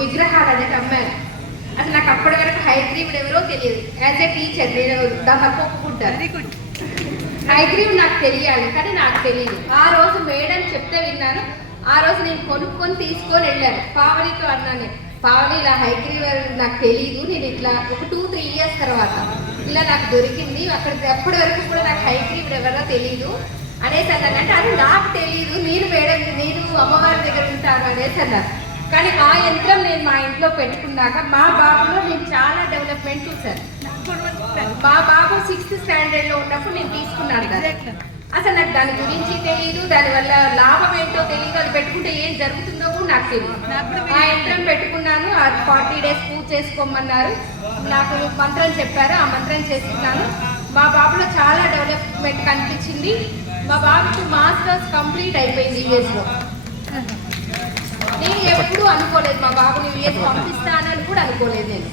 విగ్రహాలు అనేది అమ్మారు. అసలు నాకు అప్పటి వరకు హైగ్రీవుడు ఎవరో తెలియదు. యాజ్ ఏ టీచర్ నేను ఒప్పుకుంటాను, హైగ్రీవుడు నాకు తెలియాలి, కానీ నాకు తెలియదు. ఆ రోజు మేడం చెప్తే విన్నాను. ఆ రోజు నేను కొనుక్కొని తీసుకొని వెళ్ళాను. పావనితో అన్నాను, పావని ఇలా హైగ్రీవ్ నాకు తెలియదు, నేను ఇట్లా ఒక 2-3 ఇయర్స్ తర్వాత ఇలా నాకు దొరికింది, అప్పటి వరకు కూడా నాకు హైగ్రీవుడు ఎవరో తెలియదు అనేసి అన్నాను. అంటే అది నాకు తెలియదు, నేను మేడం నేను అమ్మవారి దగ్గర ఉంటాను అనేసి అన్నారు. కానీ ఆ యంత్రం నేను మా ఇంట్లో పెట్టుకున్నాక మా బాబులో నేను చాలా డెవలప్మెంట్ చూశాను. మా బాబు 6th స్టాండర్డ్లో ఉన్నప్పుడు నేను తీసుకున్నాను కదా, అసలు నాకు దాని గురించి తెలియదు, దానివల్ల లాభం ఏంటో తెలియదు, అది పెట్టుకుంటే ఏం జరుగుతుందో కూడా నాకు తెలియదు. ఆ యంత్రం పెట్టుకున్నాను. 40 days పూజ చేసుకోమన్నారు, నాకు మంత్రం చెప్పారు, ఆ మంత్రం చేసుకున్నాను. మా బాబులో చాలా డెవలప్మెంట్ కనిపించింది. మా బాబుకి మాస్టర్స్ కంప్లీట్ అయిపోయింది యుఎస్లో. నేను ఎప్పుడూ అనుకోలేదు మా బాబుని యుఎస్ పంపిస్తానని కూడా అనుకోలేదు. నేను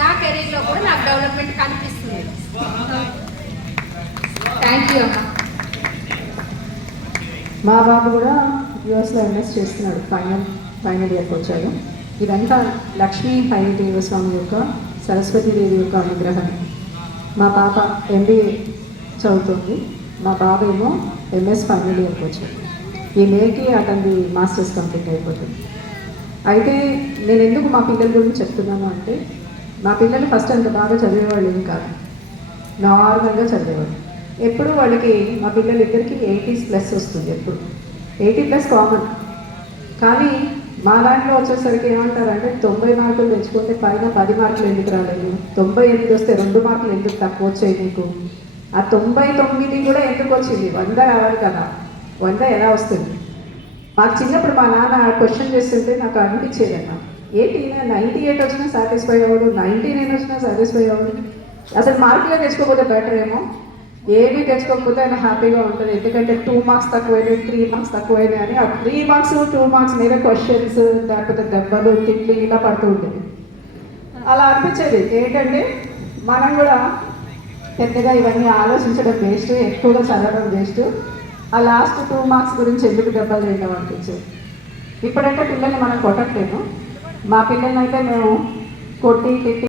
నా కెరీర్లో కూడా నాకు డెవలప్మెంట్ కనిపిస్తుంది. థ్యాంక్ యూ అమ్మా. మా బాబు కూడా యుఎస్లో ఎంఎస్ చేస్తున్నాడు, ఫైనల్ ఇయర్కి వచ్చాడు. ఇదంతా లక్ష్మీ హైదేవ స్వామి యొక్క సరస్వతీదేవి యొక్క అనుగ్రహం. మా పాప MBA చదువుతుంది, మా బాబు ఏమో ఎంఎస్ ఫైనల్ ఇయర్కి వచ్చాడు. ఈ మేకి అతనిది మాస్టర్స్ కంప్లీట్ అయిపోతుంది. అయితే నేను ఎందుకు మా పిల్లల గురించి చెప్తున్నాను అంటే, మా పిల్లలు ఫస్ట్ అంత బాగా చదివేవాళ్ళు ఏం కాదు, నార్మల్గా చదివేవాళ్ళు. ఎప్పుడు వాళ్ళకి మా పిల్లలిద్దరికి 80+ వస్తుంది, ఎప్పుడు 80+ కామన్. కానీ మా దాంట్లో వచ్చేసరికి ఏమంటారంటే 90 మార్కులు తెచ్చుకుంటే పైన 10 మార్కులు ఎందుకు రాలేదు, 98 వస్తే 2 మార్కులు ఎందుకు తక్కువ వచ్చాయి నీకు, ఆ 99 కూడా ఎందుకు వచ్చింది, 100 రావాలి కదా, 100 ఎలా వస్తుంది. మాకు చిన్నప్పుడు మా నాన్న క్వశ్చన్ చేస్తుంటే నాకు అనిపించేది అన్న, ఏంటి 98 వచ్చినా సాటిస్ఫై అవ్వడు, 99 వచ్చినా సాటిస్ఫై అవ్వడు, అసలు మార్కులే తెచ్చుకోకపోతే బెటర్ ఏమో, ఏమీ తెచ్చుకోకపోతే ఆయన హ్యాపీగా ఉంటుంది. ఎందుకంటే 2 మార్క్స్ తక్కువైనాయి, 3 మార్క్స్ తక్కువైనాయి అని ఆ 3 మార్క్స్ 2 మార్క్స్ మీద క్వశ్చన్స్ లేకపోతే దెబ్బలు తిట్లు ఇలా పడుతూ ఉండేది. అలా అనిపించేది. ఏంటంటే మనం కూడా పెద్దగా ఇవన్నీ ఆలోచించడం వేస్ట్, ఎక్కువగా చదవడం వేస్ట్, ఆ లాస్ట్ 2 మార్క్స్ గురించి ఎందుకు దెబ్బలు తింటాం అనిపించేది. ఇప్పుడంటే పిల్లల్ని మనం కొట్టట్లేము, మా పిల్లల్ని అయితే మేము కొట్టి తిట్టి